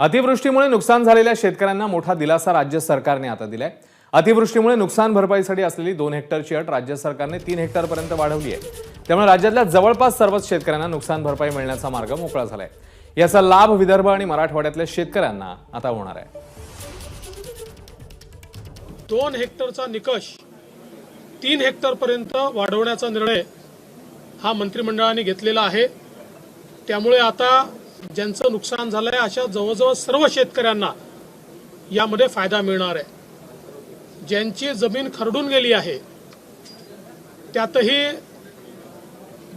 अतिवृष्टीमुळे नुकसान झालेल्या शेतकऱ्यांना मोठा दिलासा राज्य सरकारने आता दिलाय. अतिवृष्टीमुळे नुकसान भरपाईसाठी असलेली दोन हेक्टरची अट राज्य सरकारने तीन हेक्टरपर्यंत वाढवली आहे. त्यामुळे राज्यातल्या जवळपास सर्वच शेतकऱ्यांना नुकसान भरपाई मिळण्याचा मार्ग मोकळा झालाय. याचा लाभ विदर्भ आणि मराठवाड्यातल्या शेतकऱ्यांना आता होणार आहे. दोन हेक्टरचा निकष तीन हेक्टरपर्यंत वाढवण्याचा निर्णय हा मंत्रिमंडळाने घेतलेला आहे. त्यामुळे आता ज्यांचं नुकसान झालंय अशा जवळजवळ सर्व शेतकऱ्यांना यामध्ये फायदा मिळणार आहे. ज्यांची जमीन खरडून गेली आहे त्यातही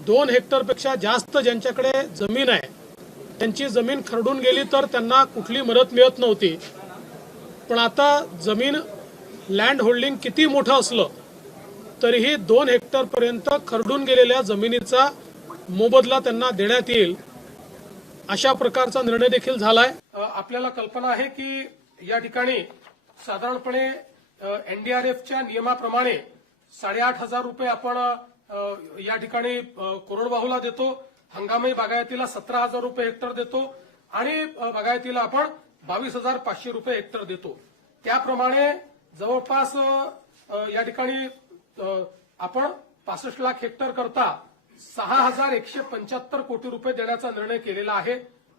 दोन हेक्टरपेक्षा जास्त ज्यांच्याकडे जमीन आहे त्यांची जमीन खरडून गेली तर त्यांना कुठली मदत मिळत नव्हती. पण आता जमीन लँड होल्डिंग किती मोठं असलं तरीही दोन हेक्टरपर्यंत खरडून गेलेल्या जमिनीचा मोबदला त्यांना देण्यात येईल. अशा प्रकारचा निर्णय देखील झालाय. आपल्याला कल्पना आहे की या ठिकाणी साधारणपणे एनडीआरएफच्या नियमाप्रमाणे साडेआठ हजार रुपये आपण या ठिकाणी कोरडवाहूला देतो हंगामी बागायतीला सतरा हजार रुपये हेक्टर देतो आणि बागायतीला आपण बावीस हजार पाचशे रुपये हेक्टर देतो. त्याप्रमाणे जवळपास या ठिकाणी आपण पासष्ट लाख हेक्टर करता सहा हजार एकशे पंच्याहत्तर कोटी रुपये देण्याचा निर्णय केलेला आहे.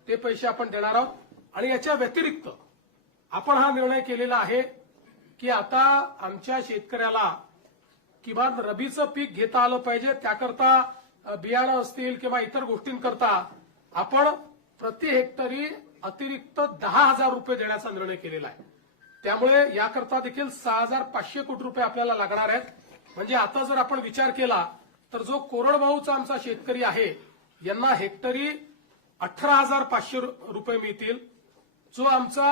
ते पैसे आपण देणार आहोत. आणि याच्या व्यतिरिक्त आपण हा निर्णय केलेला आहे की आता आमच्या शेतकऱ्याला किमान रबीचं पीक घेता आलं पाहिजे. त्याकरता बियाणं असतील किंवा इतर गोष्टींकरता आपण प्रति हेक्टरी अतिरिक्त दहा हजार रुपये देण्याचा निर्णय केलेला आहे. त्यामुळे याकरता देखील सहा हजार पाचशे कोटी रुपये आपल्याला लागणार आहेत. म्हणजे आता जर आपण विचार केला तर जो कोरडवाहूचा आमचा शेतकरी आहे यांना हेक्टरी अठरा हजार पाचशे रुपये मिळतील. जो आमचा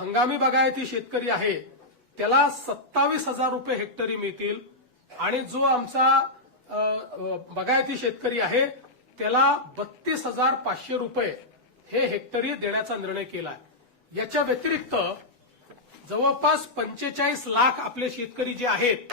हंगामी बागायती शेतकरी आहे त्याला सत्तावीस हजार रुपये हेक्टरी मिळतील. आणि जो आमचा बागायती शेतकरी आहे त्याला बत्तीस हजार पाचशे रुपये हे हेक्टरी देण्याचा निर्णय केला आहे याच्या व्यतिरिक्त जवळपास पंचेचाळीस लाख आपले शेतकरी जे आहेत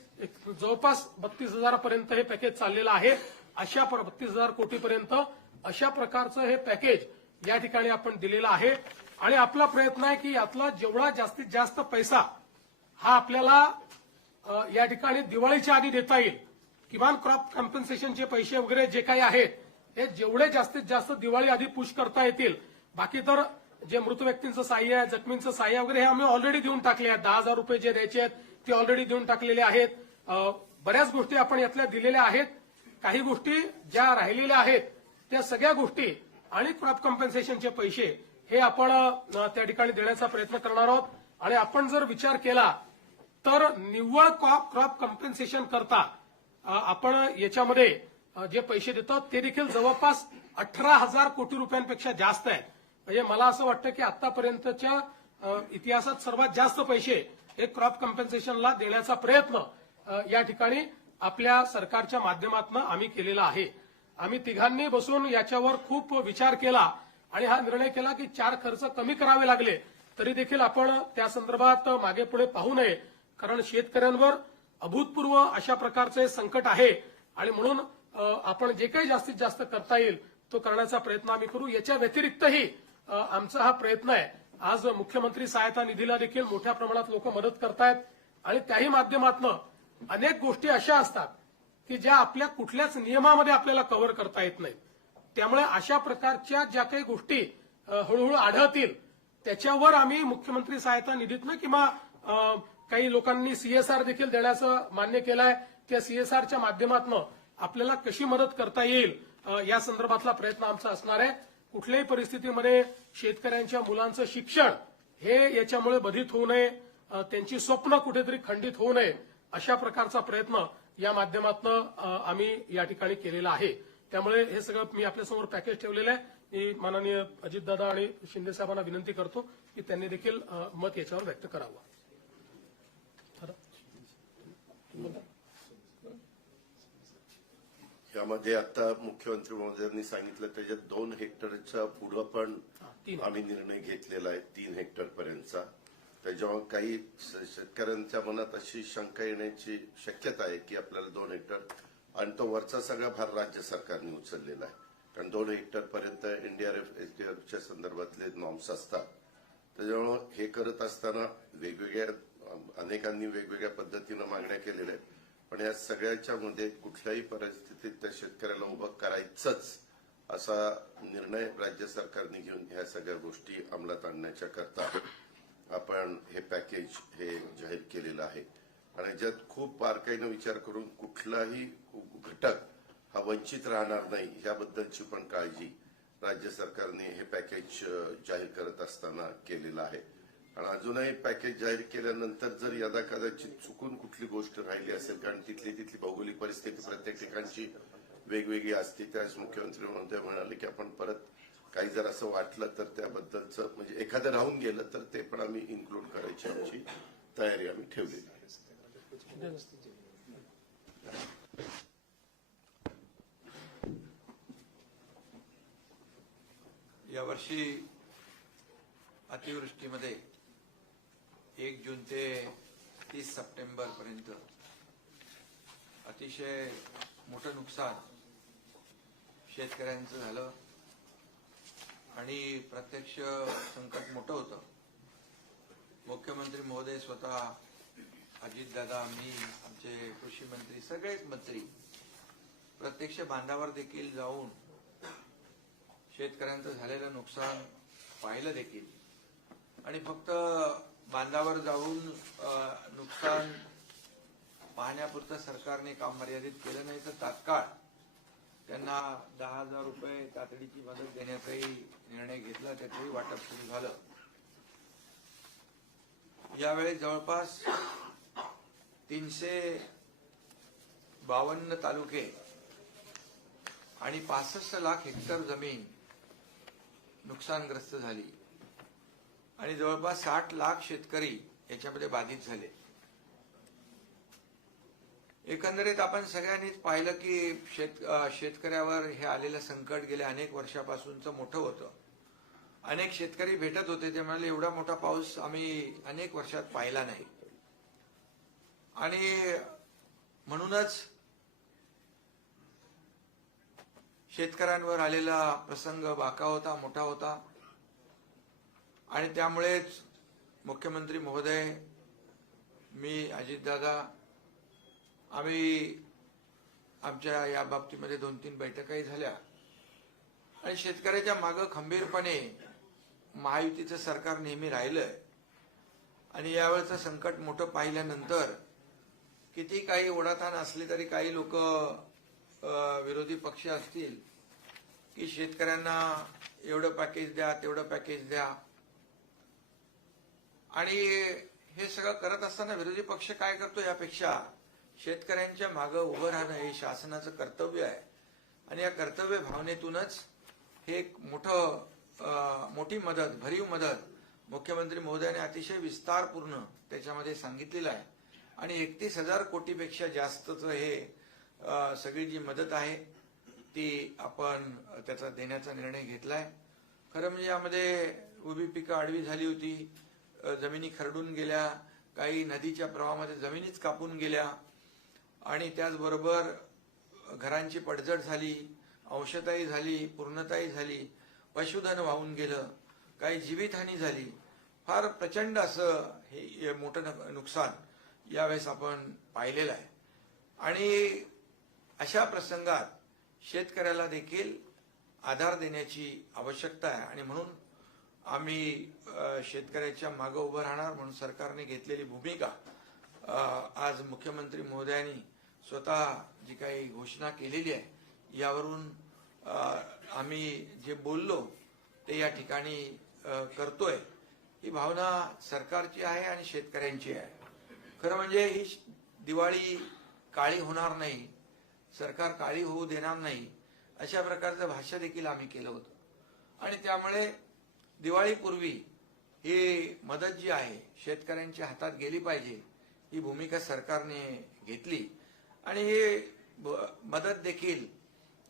जवळपास बत्तीस हजारापर्यंत हे पॅकेज चाललेलं आहे. अशा बत्तीस हजार कोटीपर्यंत अशा प्रकारचं हे पॅकेज या ठिकाणी आपण दिलेलं आहे. आणि आपला प्रयत्न आहे की यातला जेवढा जास्तीत जास्त पैसा हा आपल्याला या ठिकाणी दिवाळीच्या आधी देता येईल किमान क्रॉप कॉम्पन्सेशनचे पैसे वगैरे जे काही आहेत हे जेवढे जास्तीत जास्त दिवाळी आधी पुश करता येतील. बाकी तर जे मृत व्यक्तींचं सहाय्य आहे जखमींचं सहाय्य वगैरे हे आम्ही ऑलरेडी देऊन टाकले आहेत. दहा हजार रुपये जे द्यायचे आहेत ते ऑलरेडी देऊन टाकलेले आहेत. बऱ्याच गोष्टी आपण यातल्या दिलेल्या आहेत. काही गोष्टी ज्या राहिलेल्या आहेत त्या सगळ्या गोष्टी आणि क्रॉप कॉम्पन्सेशनचे पैसे हे आपण त्या ठिकाणी देण्याचा प्रयत्न करणार आहोत. आणि आपण जर विचार केला तर निव्वळ क्रॉप क्रॉप करता आपण याच्यामध्ये जे पैसे देतो ते देखील जवळपास अठरा हजार कोटी रुपयांपेक्षा जास्त आहेत. म्हणजे मला असं वाटतं की आतापर्यंतच्या इतिहासात सर्वात जास्त पैसे हे क्रॉप कम्पेन्सेशनला देण्याचा प्रयत्न या ठिकाणी आपल्या सरकारच्या माध्यमातून आम्ही केलेला आहे. आम्ही तिघांनी बसून याच्यावर खूप विचार केला आणि हा निर्णय केला की चार खर्च कमी करावे लागले तरी देखील आपण त्या संदर्भात मागे पुढे पाहू नये. कारण शेतकऱ्यांवर अभूतपूर्व अशा प्रकारचे संकट आहे आणि म्हणून आपण जे काही जास्तीत जास्त करता येईल तो करण्याचा प्रयत्न आम्ही करू. याच्या व्यतिरिक्तही आमचा हा प्रयत्न आहे. आज मुख्यमंत्री सहायता निधीला देखील मोठ्या प्रमाणात लोक मदत करतायत आणि त्याही माध्यमातून अनेक गोष्टी अशा असतात की ज्या आपल्या कुठल्याच नियमामध्ये आपल्याला कव्हर करता येत नाहीत. त्यामुळे अशा प्रकारच्या ज्या काही गोष्टी हळूहळू आढळतील त्याच्यावर आम्ही मुख्यमंत्री सहायता निधीतनं किंवा काही लोकांनी सीएसआर देखील देण्याचं मान्य केलं आहे त्या सीएसआरच्या माध्यमातून आपल्याला कशी मदत करता येईल या संदर्भातला प्रयत्न आमचा असणार आहे. कुठल्याही परिस्थितीमध्ये शेतकऱ्यांच्या मुलांचं शिक्षण हे याच्यामुळे बाधित होऊ नये त्यांची स्वप्न कुठेतरी खंडित होऊ नये. अशा प्रकारचा प्रयत्न या माध्यमातून आम्ही या ठिकाणी केलेला आहे. त्यामुळे हे सगळं मी आपल्यासमोर पॅकेज ठेवलेलं आहे. मी माननीय अजितदादा आणि शिंदे साहेबांना विनंती करतो की त्यांनी देखील मत याच्यावर व्यक्त करावं. यामध्ये आता मुख्यमंत्री महोदयांनी सांगितलं त्याच्यात दोन हेक्टरच्या पुढं पण तीन. आम्ही निर्णय घेतलेला आहे तीन हेक्टर पर्यंतचा त्याच्यामुळे काही शेतकऱ्यांच्या मनात अशी शंका येण्याची शक्यता आहे की आपल्याला दोन हेक्टर आणि तो वरचा सगळा भार राज्य सरकारने उचललेला आहे. कारण दोन हेक्टर पर्यंत एनडीआरएफ एसडीआरएफच्या संदर्भातले नॉर्म्स असतात. त्याच्यामुळं हे करत असताना वेगवेगळ्या अनेकांनी वेगवेगळ्या पद्धतीनं मागण्या केलेल्या आहेत. पण या सगळ्याच्या मध्ये कुठल्याही परिस्थितीत त्या शेतकऱ्याला उभं करायचंच असा निर्णय राज्य सरकारने घेऊन ह्या सगळ्या गोष्टी अंमलात आणण्याच्या करता आपण हे पॅकेज हे जाहीर केलेलं आहे. आणि याच्यात खूप बारकाईनं विचार करून कुठलाही घटक हा वंचित राहणार नाही याबद्दलची पण काळजी राज्य सरकारने हे पॅकेज जाहीर करत असताना केलेलं आहे. आणि अजूनही पॅकेज जाहीर केल्यानंतर जर यदा कदाचित चुकून कुठली गोष्ट राहिली असेल कारण तिथली तिथली भौगोलिक परिस्थिती प्रत्येक ठिकाणची वेगवेगळी असते त्यावेळेस मुख्यमंत्री महोदय म्हणाले की आपण परत काही जर असं वाटलं तर त्याबद्दलचं म्हणजे एखादं राहून गेलं तर ते पण आम्ही इन्क्लूड करायची आमची तयारी आम्ही ठेवलेली आहे. यावर्षी अतिवृष्टीमध्ये एक जून ते तीस सप्टेंबर पर्यंत अतिशय मोठं नुकसान शेतकऱ्यांचं झालं. आणि प्रत्यक्ष संकट मोठं होतं. मुख्यमंत्री महोदय स्वतः अजितदादा मी आमचे कृषी मंत्री सगळेच मंत्री प्रत्यक्ष बांधावर देखील जाऊन शेतकऱ्यांचं झालेलं नुकसान पाहिलं देखील. आणि फक्त बांधावर जाऊन नुकसान पाहण्यापुरतं सरकारने काम मर्यादित केलं नाही तर तात्काळ त्यांना दहा हजार रुपये तातडीची मदत देण्याचाही निर्णय घेतला त्याचंही वाटप सुरू झालं. यावेळी जवळपास तीनशे बावन्न तालुके आणि पासष्ट लाख हेक्टर जमीन नुकसानग्रस्त झाली. आणि जवळपास साठ लाख शेतकरी याच्यामध्ये बाधित झाले. एकंदरीत आपण सगळ्यांनीच पाहिलं की शेत शेतकऱ्यावर हे आलेलं संकट गेल्या अनेक वर्षापासूनचं मोठं होतं. अनेक शेतकरी भेटत होते ते म्हणाले एवढा मोठा पाऊस आम्ही अनेक वर्षात पाहिला नाही. आणि म्हणूनच शेतकऱ्यांवर आलेला प्रसंग बाका होता मोठा होता. आणि त्यामुळेच मुख्यमंत्री महोदय मी अजितदादा आम्ही आमच्या या बाबतीमध्ये दोन तीन बैठकाही झाल्या. आणि शेतकऱ्याच्या मागं खंबीरपणे महायुतीचं सरकार नेहमी राहिलंय. आणि यावेळेचं संकट मोठं पाहिल्यानंतर किती काही ओढाताण असले तरी काही लोक विरोधी पक्ष असतील की शेतकऱ्यांना एवढं पॅकेज द्या तेवढं पॅकेज द्या. आणि हे सगळं करत असताना विरोधी पक्ष काय करतो यापेक्षा शेतकऱ्यांच्या मागं उभं राहणं हे शासनाचं कर्तव्य आहे. आणि या कर्तव्य भावनेतूनच हे एक मोठं मोठी मदत भरीव मदत मुख्यमंत्री महोदयाने अतिशय विस्तारपूर्ण त्याच्यामध्ये सांगितलेलं आहे. आणि एकतीस हजार कोटीपेक्षा जास्तचं हे सगळी जी मदत आहे ती आपण त्याचा देण्याचा निर्णय घेतलाय. खरं म्हणजे यामध्ये उभी पिकं आडवी झाली होती. जमिनी खरडून गेल्या. काही नदीच्या प्रवाहामध्ये जमिनीच कापून गेल्या. आणि त्याचबरोबर घरांची पडझड झाली अंशताई झाली पूर्णताई झाली पशुधन वाहून गेलं काही जीवितहानी झाली. फार प्रचंड असं हे मोठं नुकसान यावेळेस आपण पाहिलेलं आहे. आणि अशा प्रसंगात शेतकऱ्याला देखील आधार देण्याची आवश्यकता आहे. आणि म्हणून आम्ही शेतकऱ्याच्या मागं उभं राहणार म्हणून सरकारने घेतलेली भूमिका आज मुख्यमंत्री महोदयांनी स्वतः जी काही घोषणा केलेली आहे यावरून आम्ही जे बोललो ते या ठिकाणी करतोय. ही भावना सरकारची आहे आणि शेतकऱ्यांची आहे. खरं म्हणजे ही श- दिवाळी काळी होणार नाही सरकार काळी होऊ देणार नाही अशा प्रकारचं भाष्य देखील आम्ही केलं होतं. आणि त्यामुळे दिवाळीपूर्वी ही मदत जी आहे शेतकऱ्यांच्या हातात गेली पाहिजे ही भूमिका सरकारने घेतली. आणि हे ब- मदत देखील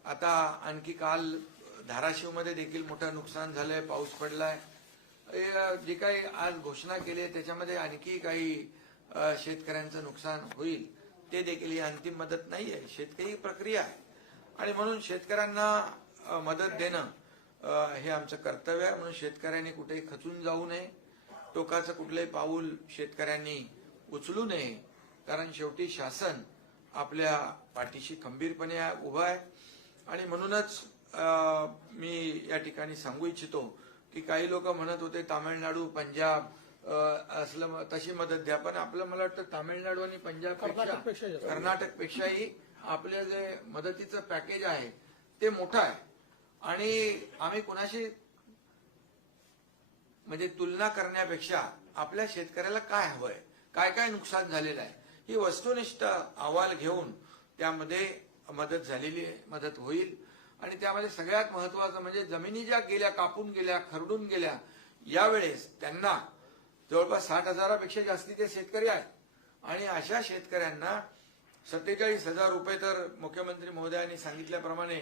आता आणखी काल धाराशिवमध्ये देखील मोठं नुकसान झालंय पाऊस पडलाय. हे, जे काही आज घोषणा केली आहे त्याच्यामध्ये आणखी काही शेतकऱ्यांचं नुकसान होईल ते देखील ही अंतिम मदत नाही आहे शेतकरी प्रक्रिया आहे. आणि म्हणून शेतकऱ्यांना मदत देणं हे आमचं कर्तव्य आहे. म्हणून शेतकऱ्यांनी कुठेही खचून जाऊ नये. टोकाचं कुठलंही पाऊल शेतकऱ्यांनी उचलू नये. कारण शेवटी शासन आपल्या पाठीशी खंबीरपणे आहे- उभं आहे. आणि म्हणूनच मी या ठिकाणी सांगू इच्छितो की काही लोक म्हणत होते तामिळनाडू पंजाब असलं तशी मदत द्या. पण आपलं मला वाटतं तामिळनाडू आणि पंजाब जास्त. कर्नाटक पेक्षाही आपलं जे मदतीचं पॅकेज आहे ते मोठं आहे. आणि आम्ही कुणाशी म्हणजे तुलना करण्यापेक्षा आपल्या शेतकऱ्याला काय हवंय? काय काय नुकसान झालेलं आहे? ही वस्तुनिष्ठ अहवाल घेऊन त्यामध्ये मदत झालेली आहे मदत होईल. आणि त्यामध्ये सगळ्यात महत्वाचं म्हणजे जमिनी ज्या गेल्या कापून गेल्या खरडून गेल्या यावेळेस त्यांना जवळपास साठ हजारापेक्षा जास्ती ते शेतकरी आहेत. आणि अशा शेतकऱ्यांना सत्तेचाळीस हजार रुपये तर मुख्यमंत्री महोदयांनी सांगितल्याप्रमाणे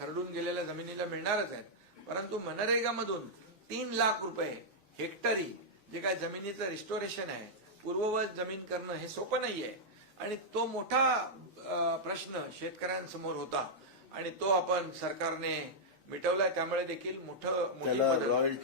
खरडून गेलेल्या जमिनीला मिळणारच आहेत. परंतु मनरेगामधून तीन लाख रुपये हेक्टरी जे काय जमिनीचं रिस्टोरेशन आहे पूर्ववत जमीन करणं हे सोपं नाहीये. आणि तो मोठा प्रश्न शेतकऱ्यांसमोर होता. आणि तो आपण सरकारने मिटवलाय. त्यामुळे देखील मोठं मोठी